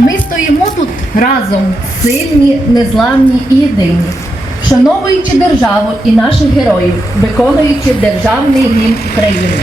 Ми стоїмо тут разом, сильні, незламні і єдині, вшановуючи державу і наших героїв, виконуючи державний гімн України.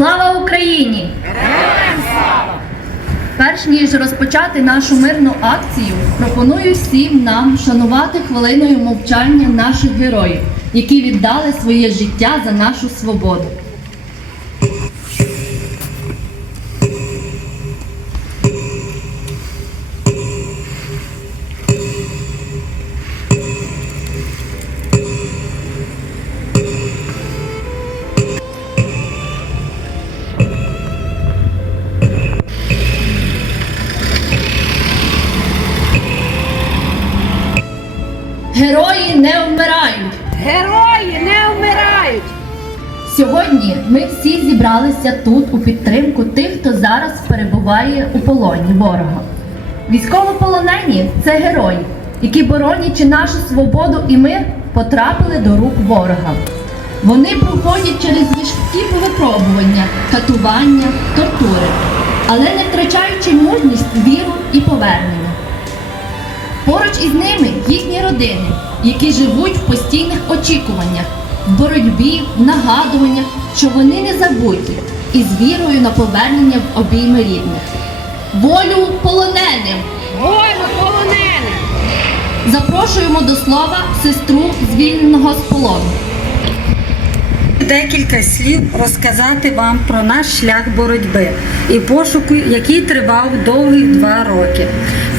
Слава Україні! Перш ніж розпочати нашу мирну акцію, пропоную всім нам шанувати хвилиною мовчання наших героїв, які віддали своє життя за нашу свободу. Герої не вмирають! Герої не вмирають! Сьогодні ми всі зібралися тут у підтримку тих, хто зараз перебуває у полоні ворога. Військовополонені це герої, які, боронячи нашу свободу і мир, потрапили до рук ворога. Вони проходять через важкі випробування, катування, тортури, але не втрачаючи мужність, віру і повернення. Поруч із ними їхні родини, які живуть в постійних очікуваннях, в боротьбі, в нагадуваннях, що вони не забуті, і з вірою на повернення в обійми рідних. Волю полоненим! Волю полоненим! Запрошуємо до слова сестру звільненого з полону. Декілька слів розказати вам про наш шлях боротьби і пошуку, який тривав довгих два роки.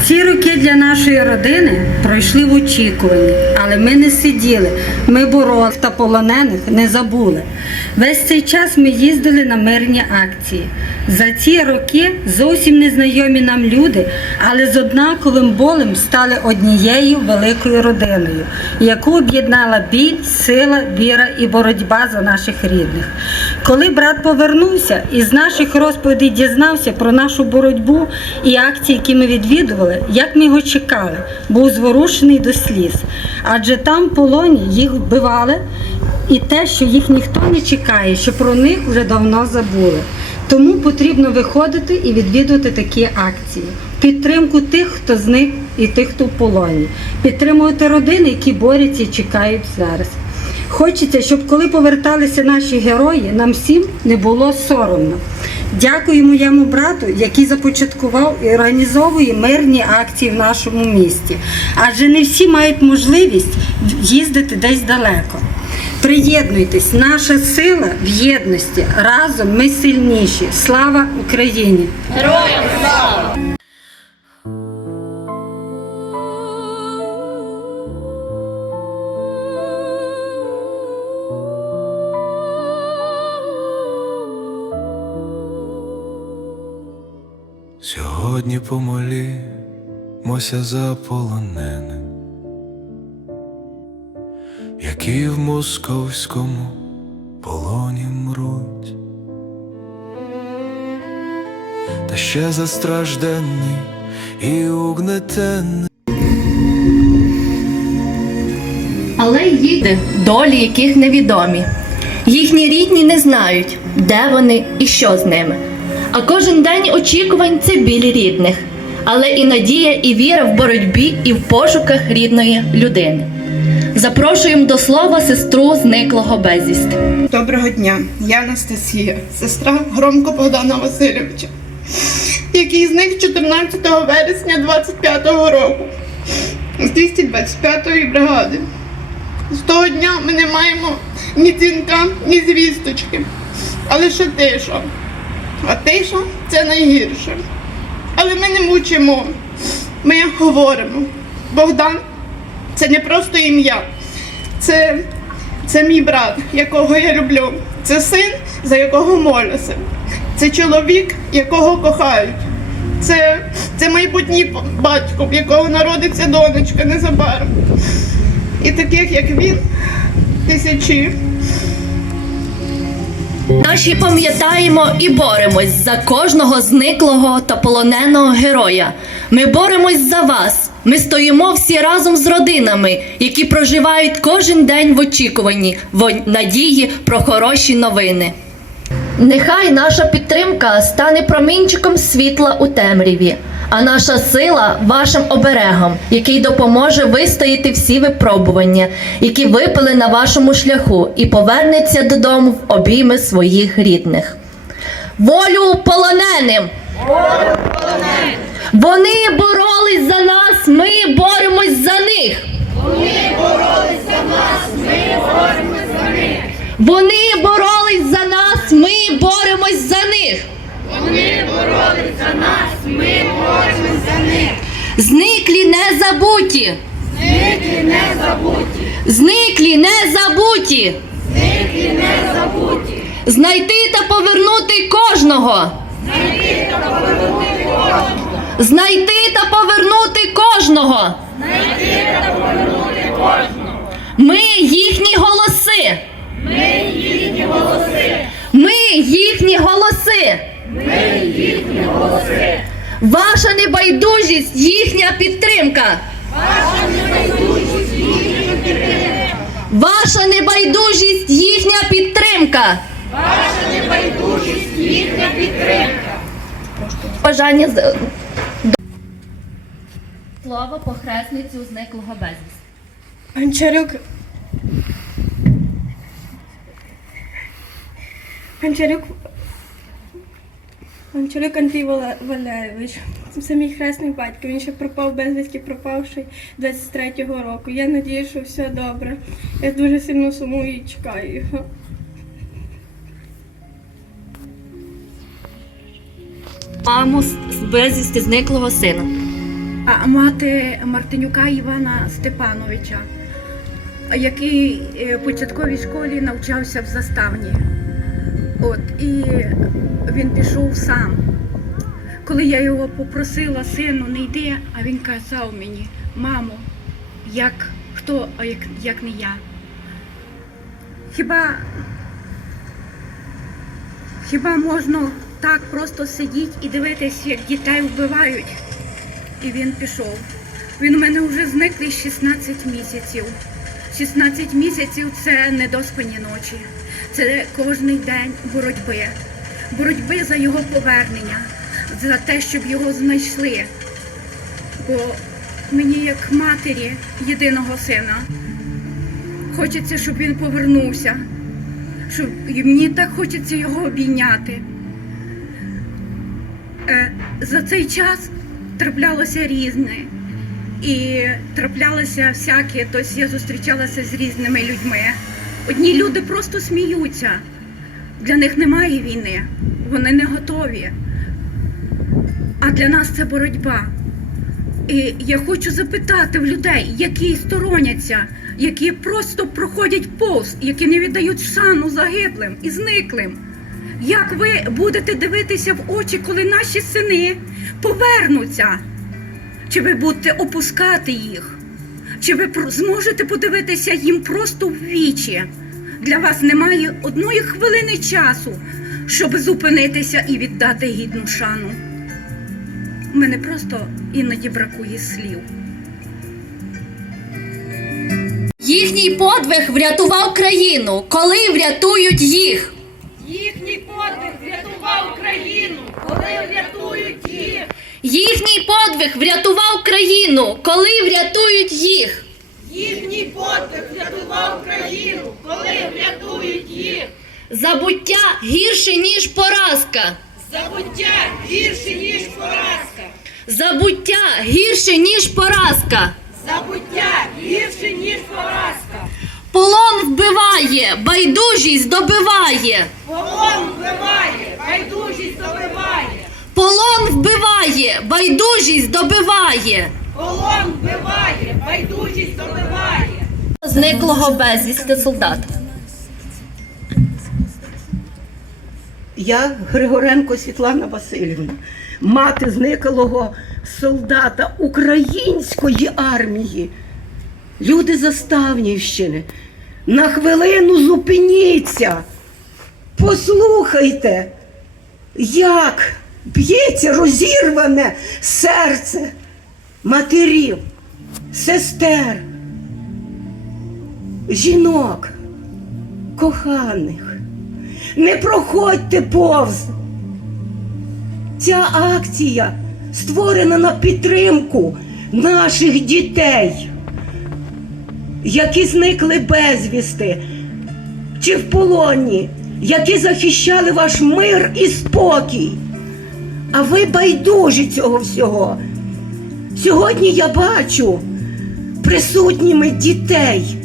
Ці роки для нашої родини пройшли в очікуванні, але ми не сиділи, ми боролися та полонених не забули. Весь цей час ми їздили на мирні акції. За ці роки зовсім незнайомі нам люди, але з однаковим болем стали однією великою родиною, яку об'єднала біль, сила, віра і боротьба за наших рідних. Коли брат повернувся і з наших розповідей дізнався про нашу боротьбу і акції, які ми відвідували, як ми його чекали, був зворушений до сліз. Адже там в полоні їх вбивали, і те, що їх ніхто не чекає, що про них вже давно забули. Тому потрібно виходити і відвідувати такі акції. Підтримку тих, хто зник, і тих, хто в полоні. Підтримувати родини, які борються і чекають зараз. Хочеться, щоб коли поверталися наші герої, нам всім не було соромно. Дякую моєму брату, який започаткував і організовує мирні акції в нашому місті. Адже не всі мають можливість їздити десь далеко. Приєднуйтесь, наша сила в єдності. Разом ми сильніші. Слава Україні! Сьогодні Сьогодні помолімося за полоненим, які в московському полоні мруть, та ще за стражденні і угнетенні. Але їх долі яких невідомі. Їхні рідні не знають, де вони і що з ними. А кожен день очікувань це біль рідних, але і надія, і віра в боротьбі і в пошуках рідної людини. Запрошуємо до слова сестру зниклого безвісти. Доброго дня, я Анастасія, сестра Громко Богдана Васильовича, який зник 14 вересня 25-го року з 225-ї бригади. З того дня ми не маємо ні дзвінка, ні звісточки, а лише тиша. А тиша це найгірше. Але ми не мучимо, ми говоримо. Богдан це не просто ім'я, це, це мій брат, якого я люблю. Це син, за якого молюся. Це чоловік, якого кохають. Це, це майбутній батько, в якого народиться донечка незабаром. І таких, як він, тисячі. Наші пам'ятаємо і боремось за кожного зниклого та полоненого героя. Ми боремось за вас. Ми стоїмо всі разом з родинами, які проживають кожен день в очікуванні, в надії про хороші новини. Нехай наша підтримка стане промінчиком світла у темряві, а наша сила вашим оберегом, який допоможе вистояти всі випробування, які випали на вашому шляху, і повернеться додому в обійми своїх рідних. Волю полоненим! Вони боролись за нас, ми боремось за них. Вони боролись за нас, ми боремось за них. Вони боролись за нас, ми боремось за них. Зниклі не забуті. Зниклі не забуті. Зниклі не забуті. Зниклі не забуті. Знайти та повернути кожного. Знайти та повернути кожного. Знайти та повернути кожного. Знайти та повернути кожного. Ми їхні голоси. Ми їхні голоси. Ми їхні голоси. Ваша небайдужість, їхня підтримка. Ваша небайдужість, їхня підтримка. Ваша небайдужість, їхня підтримка. Ваша небайдужість, їхня підтримка. Бажання з Слово похресницю зниклого безвісти. Гончарук. Гончарук. Гончарук Андрій Валерійович. Це мій хресний батько. Він ще пропав безвісті пропавший 23-го року. Я надію, що все добре. Я дуже сильно сумую і чекаю його. Маму з безвісти зниклого сина. А мати Мартинюка Івана Степановича, який е, в початковій школі навчався в заставні. От, і він пішов сам. Коли я його попросила, сину, не йди, а він казав мені, мамо, як хто, а як, як не я. Хіба, хіба можна так просто сидіти і дивитися, як дітей вбивають? І він пішов. Він у мене вже зниклий 16 місяців. 16 місяців це недоспані ночі. Це кожний день боротьби. Боротьби за його повернення, за те, щоб його знайшли. Бо мені, як матері єдиного сина, хочеться, щоб він повернувся. Щоб і мені так хочеться його обійняти. Е, за цей час траплялося різне. І траплялося всяке, тобто я зустрічалася з різними людьми. Одні люди просто сміються. Для них немає війни, вони не готові. А для нас це боротьба. І я хочу запитати в людей, які стороняться, які просто проходять повз, які не віддають шану загиблим і зниклим. Як ви будете дивитися в очі, коли наші сини повернуться? Чи ви будете опускати їх? Чи ви зможете подивитися їм просто в вічі? Для вас немає одної хвилини часу, щоб зупинитися і віддати гідну шану. У мене просто іноді бракує слів. Їхній подвиг врятував країну, коли врятують їх. Їхній подвиг врятував Україну, коли врятують їх. Їхній подвиг врятував країну, коли врятують їх. Їхній подвиг врятував Україну, коли врятують їх. Забуття гірше, ніж поразка. Забуття гірше, ніж поразка. Забуття гірше, ніж поразка. Забуття гірше, ніж поразка. Полон вбиває, байдужість добиває. Полон вбиває, байдужість добиває. Полон вбиває, байдужість добиває. Полон вбиває, байдужість добиває. Зниклого безвісти солдата. Я Григоренко Світлана Васильівна, мати зниклого солдата української армії. Люди Заставнівщини, на хвилину зупиніться. Послухайте, як б'ється розірване серце матерів, сестер, жінок, коханих. Не проходьте повз. Ця акція створена на підтримку наших дітей, які зникли безвісти чи в полоні, які захищали ваш мир і спокій. А ви байдужі цього всього. Сьогодні я бачу присутніми дітей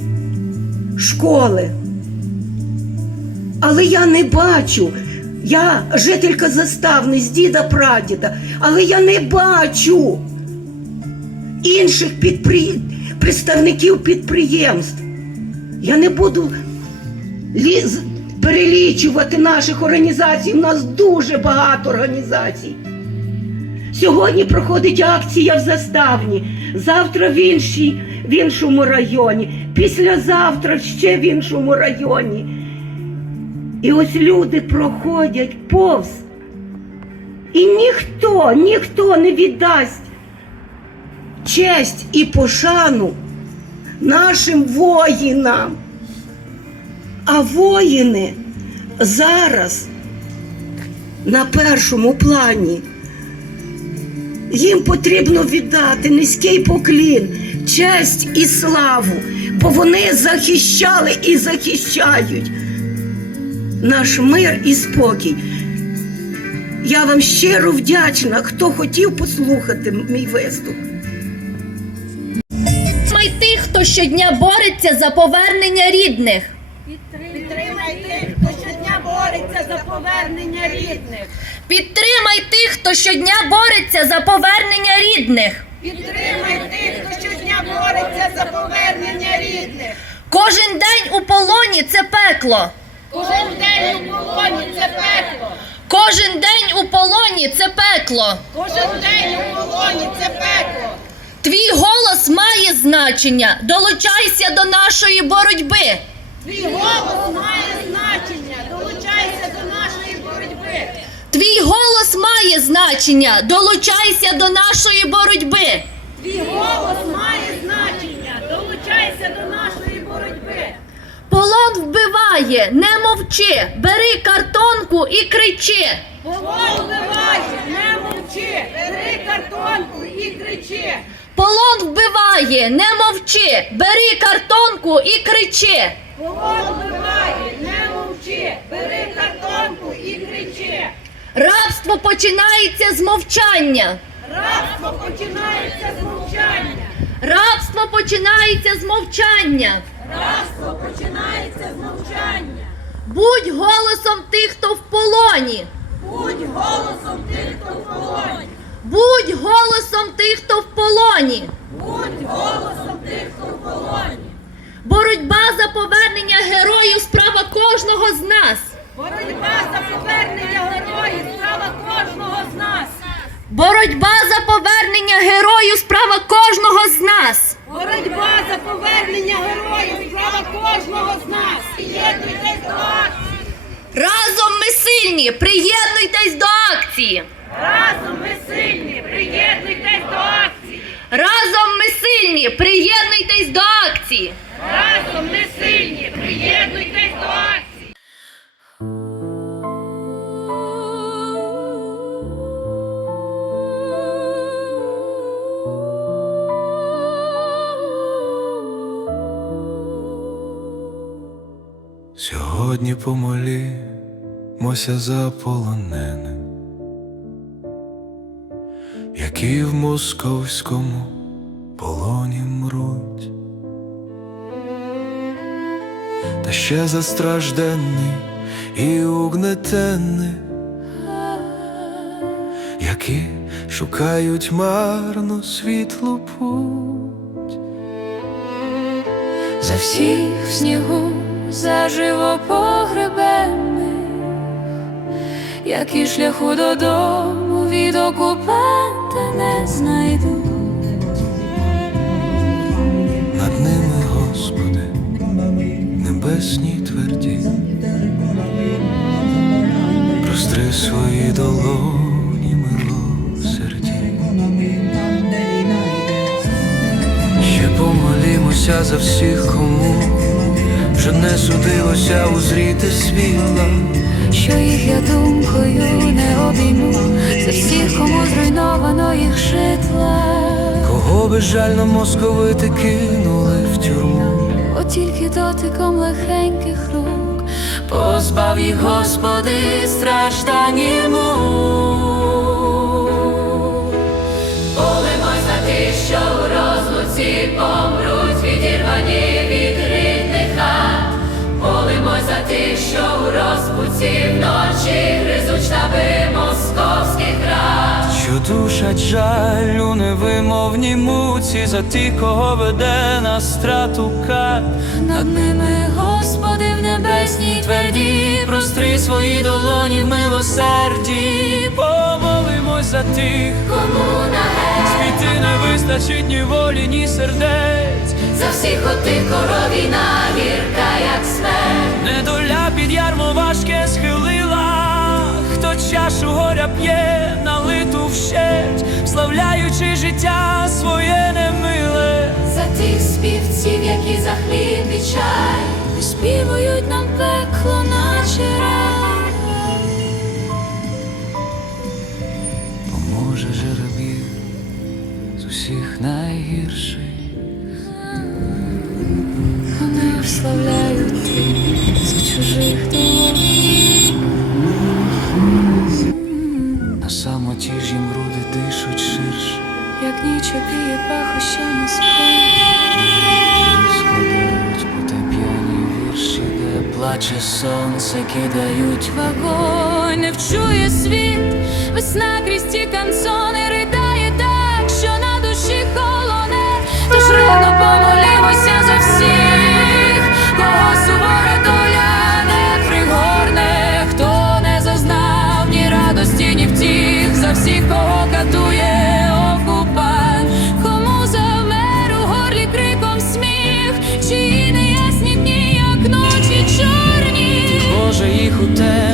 школи. Але я не бачу. Я жителька заставни з діда прадіда, але я не бачу інших підпри... представників підприємств. Я не буду ліз... перелічувати наших організацій. У нас дуже багато організацій. Сьогодні проходить акція в заставні, завтра в, іншій, в іншому районі, післязавтра ще в іншому районі. І ось люди проходять повз. І ніхто, ніхто не віддасть честь і пошану нашим воїнам. А воїни зараз на першому плані. Їм потрібно віддати низький поклін, честь і славу, бо вони захищали і захищають наш мир і спокій. Я вам щиро вдячна, хто хотів послухати мій виступ. Підтримай тих, хто щодня бореться за повернення рідних. Підтримай тих, хто щодня бореться за повернення рідних. Підтримай тих, хто щодня бореться за повернення рідних. Підтримай тих, хто щодня бореться за повернення рідних. Кожен день у полоні це пекло. Кожен день у полоні це пекло. Кожен день у полоні це пекло. Кожен день у полоні це пекло. Твій голос має значення. Долучайся до нашої боротьби. Твій голос має значення. Долучайся до нашої боротьби. Твій голос має значення. Долучайся до нашої боротьби. Твій голос має значення. Долучайся до нашої боротьби. Полон вбиває, не мовчи. Бери картонку і кричи. Полон вбиває, не мовчи. Бери картонку і кричи. Полон вбиває, не мовчи. Бери картонку і кричи. Полон вбиває, не мовчи. Бери картонку і кричи. Рабство починається з мовчання. Рабство починається з мовчання. Рабство починається з мовчання. Рабство починається з мовчання. Будь голосом тих, хто в полоні. Будь голосом тих, хто в полоні. Будь голосом тих, хто в полоні. Будь голосом тих, хто в полоні. Боротьба за повернення героїв справа кожного з нас. Боротьба за повернення героїв справа кожного з нас. Боротьба за повернення герою справа кожного з нас. Боротьба за повернення героїв справа кожного з нас. Єднуйтесь до акції. Разом ми сильні! Приєднуйтесь до акції! Разом ми сильні. Приєднуйтесь до акції. Разом ми сильні! Приєднуйтесь до акції! Разом ми сильні. Приєднуйтесь до акції. Сьогодні помолімося за полоненим, які в московському полоні мруть, та ще за стражденний і угнетений, які шукають марно світлу путь. За всіх снігу заживо погребених, які шляху додому від окупанта не знайдуть. Над ними, Господи, небесні тверді, простри свої долоні милосерді. Ще помолімося за всіх, кому вже не судилося узріти світла. Що їх я думкою не обійму, за всіх, кому зруйновано їх житла. Кого безжально московити кинули в тюрму. От тільки дотиком легеньких рук позбав їх, Господи, страждань і мук. Молимось за тих, що у розлуці помруть, розпуці вночі гризуть штаби московських рад. Що душать жаль у невимовній муці за ті, кого веде на страту кат. Над ними, Господи, в небесній тверді, Простри свої долоні в милосерді, помолимось за тих, кому на геть, спіти не вистачить ні волі, ні сердець. за всіх отих коровіна гірка, як. Недоля під ярмо важке схилила, хто чашу горя п'є, налиту вщерть, славляючи життя своє немиле. За тих співців, які за хліб і чай, співають нам пекло, наче рай. Поможе жеребів з усіх найгірший. Вони вславляють чужих. На самоті ж їм груди дишуть ширше, Як ніч опіє пахощами спин. складають по те вірші, де плаче сонце, кидають Вогонь не вчує світ, весна крізь ті канцони ридає їх у темряві